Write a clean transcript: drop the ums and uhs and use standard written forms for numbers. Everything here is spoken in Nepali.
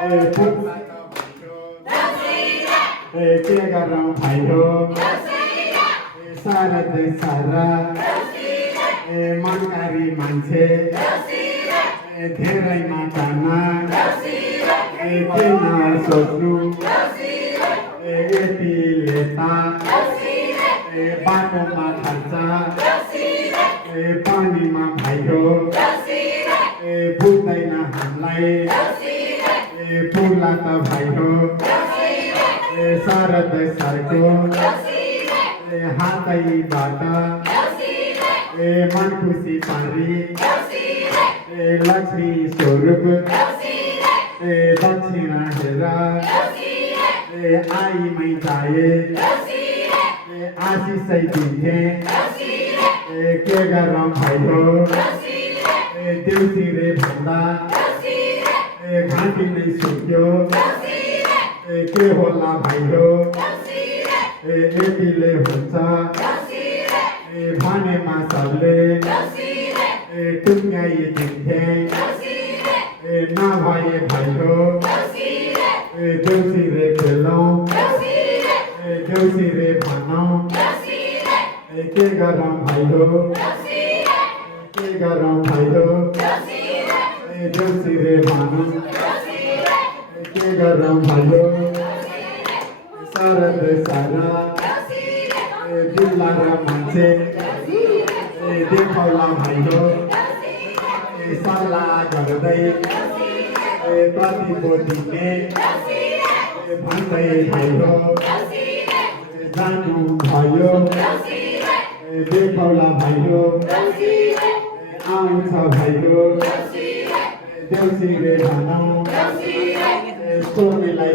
के गरौँ भाइ हो सारा देश सारा मनकारी मान्छे धेरै मात्रामा किन सोच्नु यतिले त बाटोमा खर्च पानीमा भाइ हो पुग्दैन हामीलाई पुग्ला त भाइ हो शरद सरको हातैबाट मन खुसी पारी लक्ष्मी स्वरूप दक्षिणा हेर आईमै जाए आशिषै दिन्थे के गरौँ भाइ हो देउसिरे भन्दा घाँटी नै सुक्यो के होला भाइ हो यतिले हुन्छ भनेमा सबले टुङ्गाइदिन्थे नभए भाइ हो देउसिरे खेलौँ देउसिरे भनौँ के गरौँ भाइ हो के गरौँ भाइ हो देउसिरे भनौँ के गरौँ भाइ हो शरद सारा जिल्ला र मान्छे देखाउला भाइ हो सल्लाह गर्दै कतिको दिने भन्दै भाइ हो जानु भयो देखाउला भाइ हो आउँछ भाइ हो देउसिरे भनौँ सोनीलाई